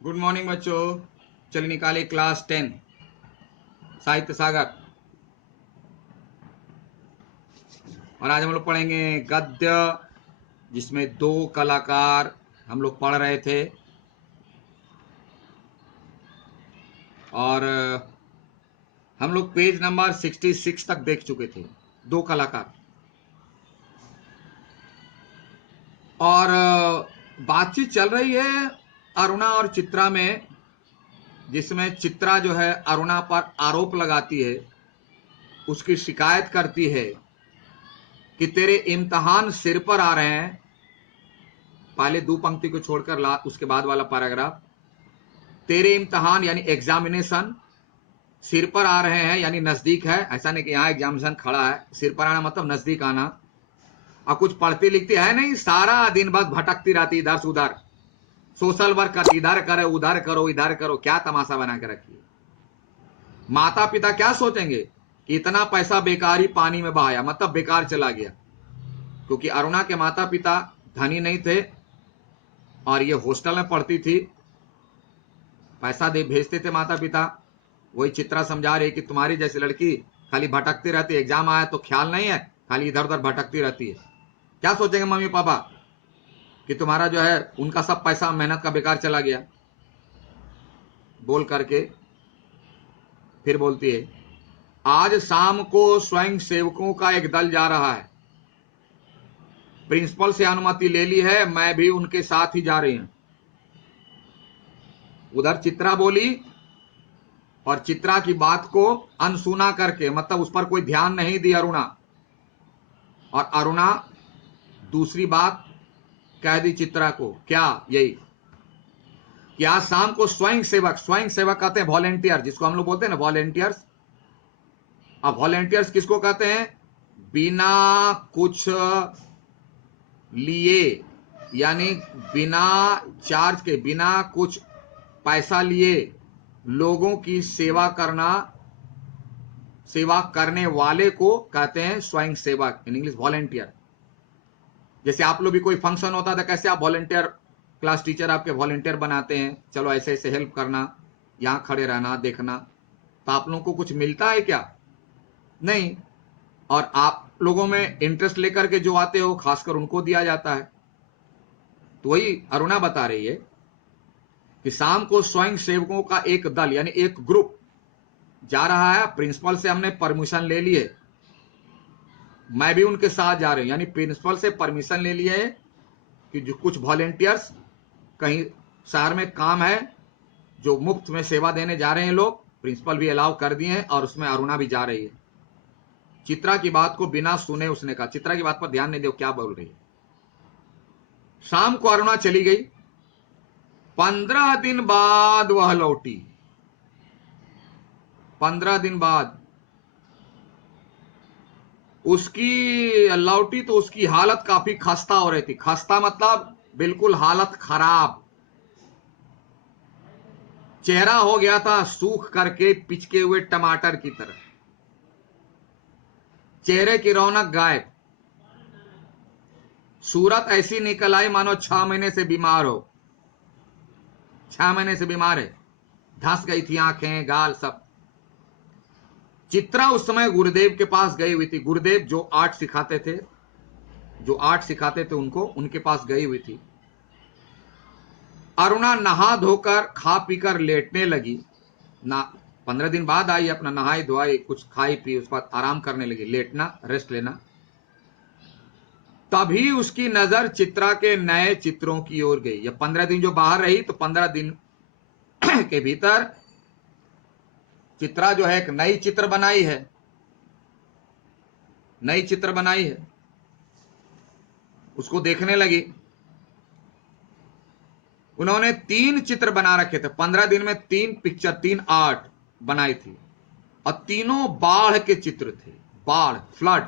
Good morning बच्चों, चलिए निकाले क्लास 10 साहित्य सागर। और आज हम लोग पढ़ेंगे गद्य, जिसमें दो कलाकार हम लोग पढ़ रहे थे। और हम लोग पेज नंबर 66 तक देख चुके थे, दो कलाकार। और बातचीत चल रही है अरुणा और चित्रा में, जिसमें चित्रा जो है अरुणा पर आरोप लगाती है, उसकी शिकायत करती है कि तेरे इम्तिहान सिर पर आ रहे हैं। पहले दो पंक्ति को छोड़कर उसके बाद वाला पैराग्राफ, तेरे इम्तिहान यानी एग्जामिनेशन सिर पर आ रहे हैं, यानी नजदीक है। ऐसा नहीं कि यहाँ एग्जामिनेशन खड़ा है, सिर पर आना मतलब नजदीक आना। और कुछ पढ़ती लिखती है नहीं, सारा दिन बस भटकती रहती इधर से उधर, सोशल वर्क कर, इधर करो उधर करो इधर करो, क्या तमाशा बना के रखिए। माता पिता क्या सोचेंगे कि इतना पैसा बेकार ही पानी में बहाया, मतलब बेकार चला गया। क्योंकि अरुणा के माता पिता धनी नहीं थे और ये हॉस्टल में पढ़ती थी, पैसा दे भेजते थे माता पिता। वही चित्रा समझा रही कि तुम्हारी जैसी लड़की खाली भटकती रहती है, एग्जाम आया तो ख्याल नहीं है, खाली इधर उधर भटकती रहती है। क्या सोचेंगे मम्मी पापा कि तुम्हारा जो है उनका सब पैसा मेहनत का बेकार चला गया। बोल करके फिर बोलती है, आज शाम को स्वयं सेवकों का एक दल जा रहा है, प्रिंसिपल से अनुमति ले ली है, मैं भी उनके साथ ही जा रही हूं। उधर चित्रा बोली और चित्रा की बात को अनसुना करके, मतलब उस पर कोई ध्यान नहीं दी अरुणा। और अरुणा दूसरी बात कह दी चित्रा को, क्या? यही कि आज शाम को स्वयं सेवक कहते हैं वॉलेंटियर, जिसको हम लोग बोलते हैं ना वॉलेंटियर्स। अब वॉलेंटियर्स किसको कहते हैं? बिना कुछ लिए, यानी बिना चार्ज के, बिना कुछ पैसा लिए लोगों की सेवा करना, सेवा करने वाले को कहते हैं स्वयं सेवक, इन इंग्लिश वॉलेंटियर। जैसे आप लोग भी कोई फंक्शन होता था, कैसे आप वॉलेंटियर, क्लास टीचर आपके वॉलेंटियर बनाते हैं, चलो ऐसे ऐसे हेल्प करना, यहां खड़े रहना, देखना। तो आप लोगों को कुछ मिलता है क्या? नहीं। और आप लोगों में इंटरेस्ट लेकर के जो आते हो, खासकर उनको दिया जाता है। तो वही अरुणा बता रही है कि शाम को स्वयं सेवकों का एक दल यानी एक ग्रुप जा रहा है, प्रिंसिपल से हमने परमिशन ले ली है, मैं भी उनके साथ जा रही हूं। यानी प्रिंसिपल से परमिशन ले लिए है कि जो कुछ वॉलेंटियर्स कहीं शहर में काम है, जो मुफ्त में सेवा देने जा रहे हैं लोग, प्रिंसिपल भी अलाउ कर दिए हैं, और उसमें अरुणा भी जा रही है। चित्रा की बात को बिना सुने उसने कहा, चित्रा की बात पर ध्यान नहीं दो क्या बोल रही है। शाम को अरुणा चली गई, 15 दिन बाद वह लौटी। 15 दिन बाद उसकी लौटी तो उसकी हालत काफी खस्ता हो रही थी। खस्ता मतलब बिल्कुल हालत खराब, चेहरा हो गया था सूख करके पिचके हुए टमाटर की तरह, चेहरे की रौनक गायब, सूरत ऐसी निकल आई मानो 6 महीने से बीमार हो। 6 महीने से बीमार है, धंस गई थी आंखें गाल सब। चित्रा उस समय गुरुदेव के पास गई हुई थी। गुरुदेव जो आर्ट सिखाते थे, उनको, उनके पास गई हुई थी। अरुणा नहा धोकर खा पीकर लेटने लगी ना। 15 दिन बाद आई, अपना नहाई धोई, कुछ खाई पी, उसके बाद आराम करने लगी, लेटना, रेस्ट लेना। तभी उसकी नजर चित्रा के नए चित्रों की ओर गई। ये 15 दिन जो बाहर रही, तो 15 दिन के भीतर चित्रा जो है एक नई चित्र बनाई है। नई चित्र बनाई है, उसको देखने लगी। उन्होंने 3 चित्र बना रखे थे, 15 दिन में 3 पिक्चर, 3 आर्ट बनाई थी, और तीनों बाढ़ के चित्र थे। बाढ़, फ्लड,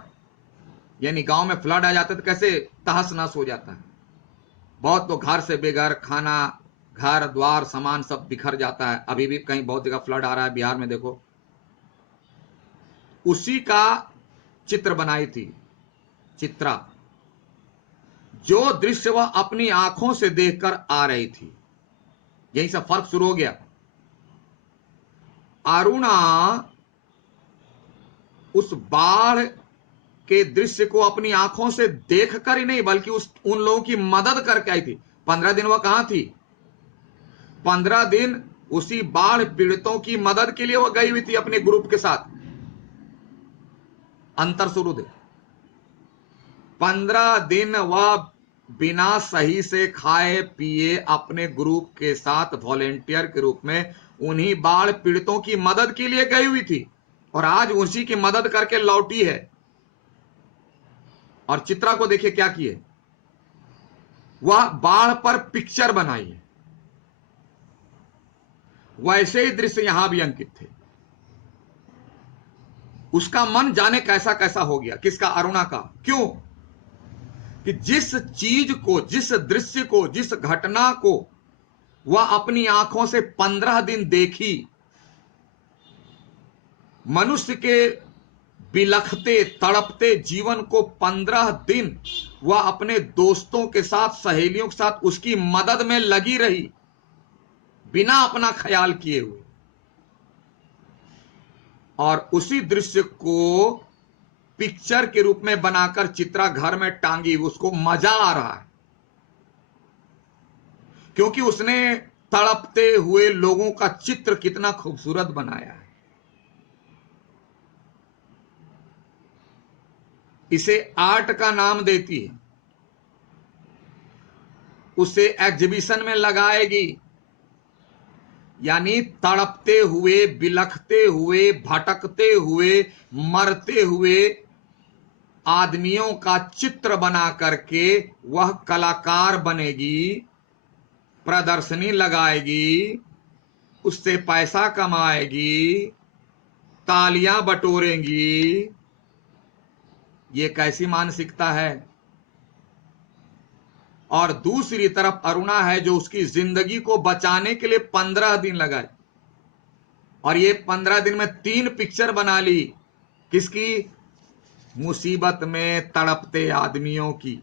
यानी गांव में फ्लड आ जाता है तो कैसे तहस नहस हो जाता है। बहुत लोग घर से बेघर, खाना, घर द्वार, सामान सब बिखर जाता है। अभी भी कहीं बहुत जगह फ्लड आ रहा है, बिहार में देखो। उसी का चित्र बनाई थी चित्रा, जो दृश्य वह अपनी आंखों से देखकर आ रही थी। यही सब फर्क शुरू हो गया। अरुणा उस बाढ़ के दृश्य को अपनी आंखों से देखकर ही नहीं, बल्कि उन लोगों की मदद करके आई थी। 15 दिन वह कहां थी? 15 दिन उसी बाढ़ पीड़ितों की मदद के लिए वह गई हुई थी अपने ग्रुप के साथ। अंतर शुरू दे। 15 दिन वह बिना सही से खाए पिए अपने ग्रुप के साथ वॉलेंटियर के रूप में उन्हीं बाढ़ पीड़ितों की मदद के लिए गई हुई थी, और आज उसी की मदद करके लौटी है। और चित्रा को देखिए क्या किए, वह बाढ़ पर पिक्चर बनाई है। वैसे ही दृश्य यहां भी अंकित थे। उसका मन जाने कैसा कैसा हो गया। किसका? अरुणा का। क्यों? कि जिस चीज को, जिस दृश्य को, जिस घटना को वह अपनी आंखों से 15 दिन देखी, मनुष्य के बिलखते तड़पते जीवन को 15 दिन वह अपने दोस्तों के साथ, सहेलियों के साथ उसकी मदद में लगी रही, बिना अपना ख्याल किए हुए। और उसी दृश्य को पिक्चर के रूप में बनाकर चित्रा घर में टांगी, उसको मजा आ रहा है, क्योंकि उसने तड़पते हुए लोगों का चित्र कितना खूबसूरत बनाया है। इसे आर्ट का नाम देती है, उसे एग्जीबिशन में लगाएगी। यानी तड़पते हुए, बिलखते हुए, भटकते हुए, मरते हुए आदमियों का चित्र बना करके वह कलाकार बनेगी, प्रदर्शनी लगाएगी, उससे पैसा कमाएगी, तालियां बटोरेंगी। ये कैसी मानसिकता है। और दूसरी तरफ अरुणा है, जो उसकी जिंदगी को बचाने के लिए 15 दिन लगाए, और ये 15 दिन में 3 पिक्चर बना ली। किसकी? मुसीबत में तड़पते आदमियों की,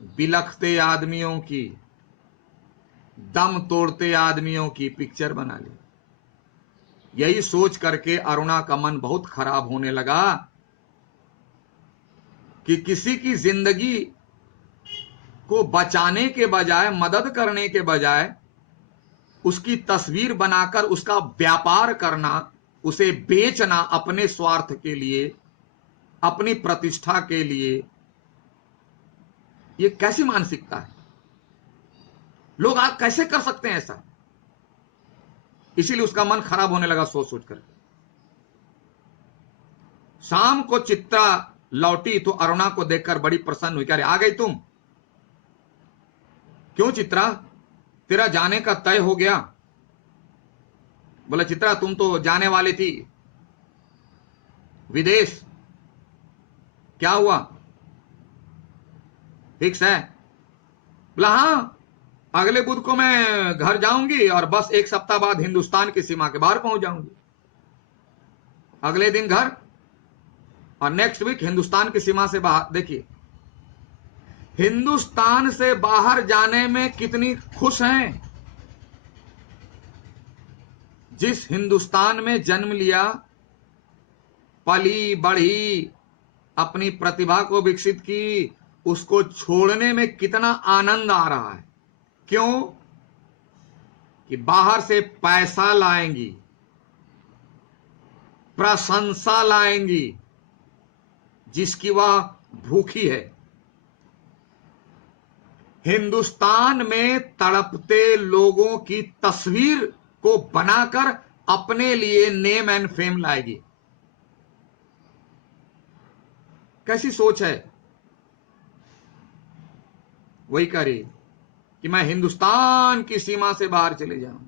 बिलखते आदमियों की, दम तोड़ते आदमियों की पिक्चर बना ली। यही सोच करके अरुणा का मन बहुत खराब होने लगा कि किसी की जिंदगी को बचाने के बजाय, मदद करने के बजाय, उसकी तस्वीर बनाकर उसका व्यापार करना, उसे बेचना अपने स्वार्थ के लिए, अपनी प्रतिष्ठा के लिए, ये कैसी मानसिकता है? लोग आज कैसे कर सकते हैं ऐसा? इसीलिए उसका मन खराब होने लगा सोच सोच कर। शाम को चित्रा लौटी तो अरुणा को देखकर बड़ी प्रसन्न हुई। क्या रे, आ गई तुम? क्यों चित्रा, तेरा जाने का तय हो गया? बोला, चित्रा तुम तो जाने वाली थी विदेश, क्या हुआ? फिक्स है? बोला, हाँ, अगले बुध को मैं घर जाऊंगी और बस 1 सप्ताह बाद हिंदुस्तान की सीमा के बाहर पहुंच जाऊंगी। अगले दिन घर और नेक्स्ट वीक हिंदुस्तान की सीमा से बाहर। देखिए, हिंदुस्तान से बाहर जाने में कितनी खुश हैं। जिस हिंदुस्तान में जन्म लिया, पली बढ़ी, अपनी प्रतिभा को विकसित की, उसको छोड़ने में कितना आनंद आ रहा है। क्यों? कि बाहर से पैसा लाएंगी, प्रशंसा लाएंगी, जिसकी वह भूखी है। हिंदुस्तान में तड़पते लोगों की तस्वीर को बनाकर अपने लिए नेम एंड फेम लाएगी। कैसी सोच है। वही कह रही कि मैं हिंदुस्तान की सीमा से बाहर चले जाऊं।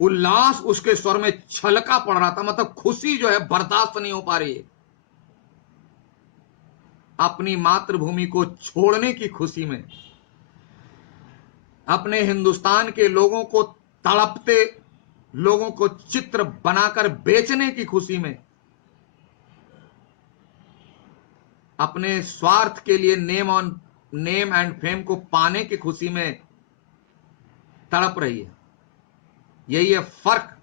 उल्लास उसके स्वर में छलका पड़ रहा था, मतलब खुशी जो है बर्दाश्त नहीं हो पा रही है। अपनी मातृभूमि को छोड़ने की खुशी में, अपने हिंदुस्तान के लोगों को, तड़पते लोगों को चित्र बनाकर बेचने की खुशी में, अपने स्वार्थ के लिए नेम एंड फेम को पाने की खुशी में तड़प रही है। यही है फर्क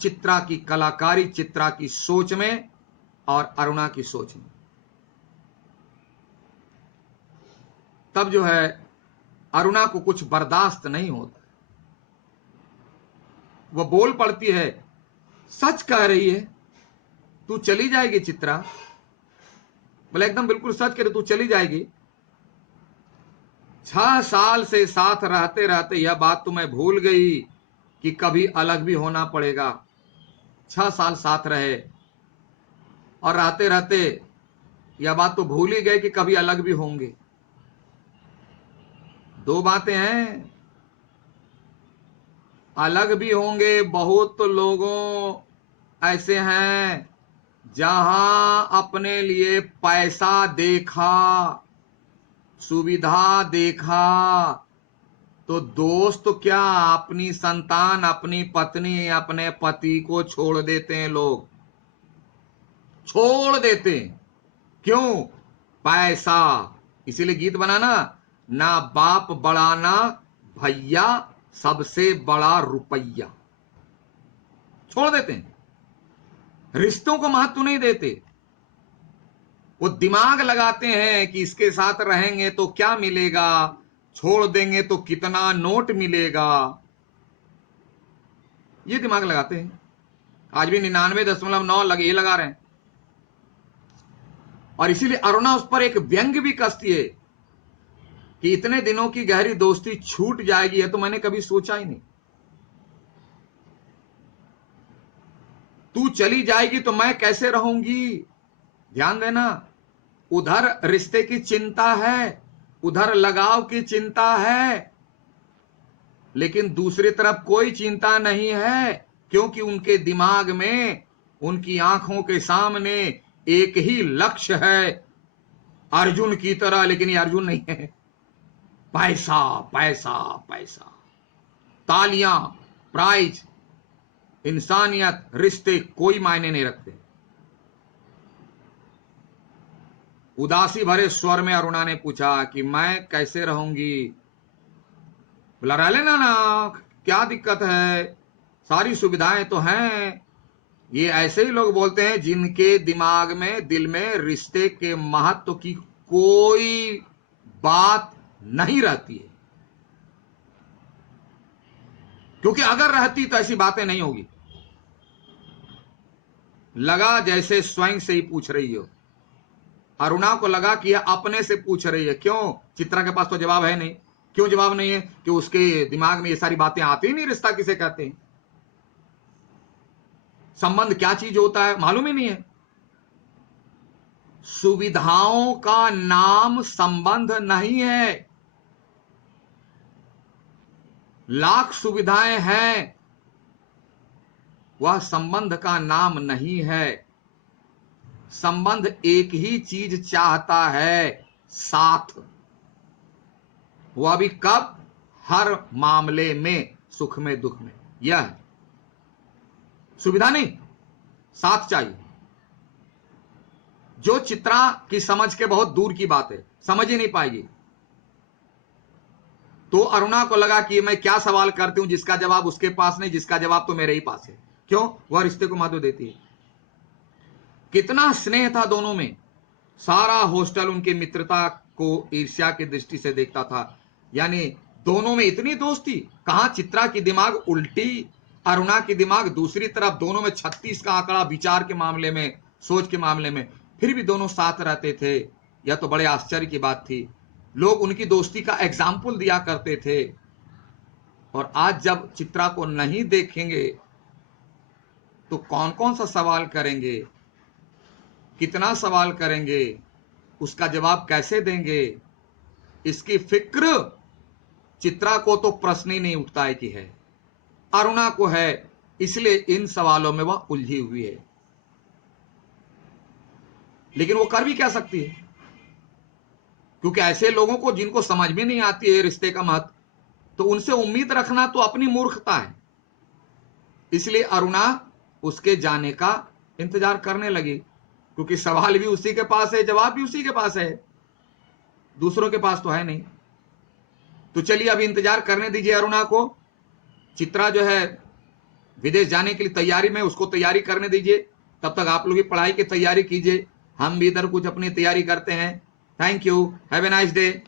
चित्रा की कलाकारी, चित्रा की सोच में और अरुणा की सोच में। तब जो है अरुणा को कुछ बर्दाश्त नहीं होता। वह बोल पड़ती है, सच कह रही है, तू चली जाएगी चित्रा? बोले एकदम बिल्कुल सच कह रही, तू चली जाएगी। 6 साल से साथ रहते रहते यह बात तो मैं भूल गई कि कभी अलग भी होना पड़ेगा। 6 साल साथ रहे और रहते रहते यह बात तो भूल ही गए कि कभी अलग भी होंगे। 2 बातें हैं, अलग भी होंगे। बहुत लोगों ऐसे हैं जहां अपने लिए पैसा देखा, सुविधा देखा, तो दोस्त क्या, अपनी संतान, अपनी पत्नी, अपने पति को छोड़ देते हैं। लोग छोड़ देते हैं। क्यों? पैसा। इसीलिए गीत बनाना, ना बाप बड़ा ना भैया, सबसे बड़ा रुपया। छोड़ देते हैं, रिश्तों को महत्व नहीं देते। वो दिमाग लगाते हैं कि इसके साथ रहेंगे तो क्या मिलेगा, छोड़ देंगे तो कितना नोट मिलेगा। ये दिमाग लगाते हैं। आज भी 99.9 लगे लगा रहे हैं। और इसीलिए अरुणा उस पर एक व्यंग भी कसती है कि इतने दिनों की गहरी दोस्ती छूट जाएगी, है तो मैंने कभी सोचा ही नहीं। तू चली जाएगी तो मैं कैसे रहूंगी? ध्यान देना, उधर रिश्ते की चिंता है, उधर लगाव की चिंता है, लेकिन दूसरी तरफ कोई चिंता नहीं है, क्योंकि उनके दिमाग में, उनकी आंखों के सामने एक ही लक्ष्य है, अर्जुन की तरह। लेकिन ये अर्जुन नहीं है। पैसा पैसा पैसा, तालियां, प्राइज, इंसानियत, रिश्ते कोई मायने नहीं रखते। उदासी भरे स्वर में अरुणा ने पूछा कि मैं कैसे रहूंगी? बोला रह लेना ना, क्या दिक्कत है, सारी सुविधाएं तो हैं। ये ऐसे ही लोग बोलते हैं जिनके दिमाग में, दिल में रिश्ते के महत्व की कोई बात नहीं रहती है। क्योंकि अगर रहती तो ऐसी बातें नहीं होगी। लगा जैसे स्वयं से ही पूछ रही हो। अरुणा को लगा कि यह अपने से पूछ रही है। क्यों? चित्रा के पास तो जवाब है नहीं। क्यों जवाब नहीं है? कि उसके दिमाग में ये सारी बातें आती ही नहीं। रिश्ता किसे कहते हैं, संबंध क्या चीज होता है, मालूम ही नहीं है। सुविधाओं का नाम संबंध नहीं है। लाख सुविधाएं हैं, वह संबंध का नाम नहीं है। संबंध एक ही चीज चाहता है, साथ। वह भी कब? हर मामले में, सुख में दुख में। यह है सुविधा नहीं, साथ चाहिए। जो चित्रा की समझ के बहुत दूर की बात है, समझ ही नहीं पाएगी। तो अरुणा को लगा कि मैं क्या सवाल करती हूं जिसका जवाब उसके पास नहीं, जिसका जवाब तो मेरे ही पास है। क्यों? वह रिश्ते को महत्व देती है। कितना स्नेह था दोनों में। सारा हॉस्टल उनकी मित्रता को ईर्ष्या की दृष्टि से देखता था। यानी दोनों में इतनी दोस्ती। कहां चित्रा की दिमाग उल्टी, अरुणा की दिमाग दूसरी तरफ। दोनों में 36 का आंकड़ा, विचार के मामले में, सोच के मामले में, फिर भी दोनों साथ रहते थे। यह तो बड़े आश्चर्य की बात थी। लोग उनकी दोस्ती का एग्जाम्पल दिया करते थे। और आज जब चित्रा को नहीं देखेंगे तो कौन कौन सा सवाल करेंगे, कितना सवाल करेंगे, उसका जवाब कैसे देंगे, इसकी फिक्र चित्रा को तो प्रश्न ही नहीं उठता है कि है, अरुणा को है। इसलिए इन सवालों में वह उलझी हुई है। लेकिन वो कर भी क्या सकती है, क्योंकि ऐसे लोगों को जिनको समझ में नहीं आती है रिश्ते का महत्व, तो उनसे उम्मीद रखना तो अपनी मूर्खता है। इसलिए अरुणा उसके जाने का इंतजार करने लगी, क्योंकि सवाल भी उसी के पास है, जवाब भी उसी के पास है, दूसरों के पास तो है नहीं। तो चलिए अब इंतजार करने दीजिए अरुणा को। चित्रा जो है विदेश जाने के लिए तैयारी में, उसको तैयारी करने दीजिए। तब तक आप लोग भी पढ़ाई की तैयारी कीजिए, हम भी इधर कुछ अपनी तैयारी करते हैं। Thank you, have a nice day.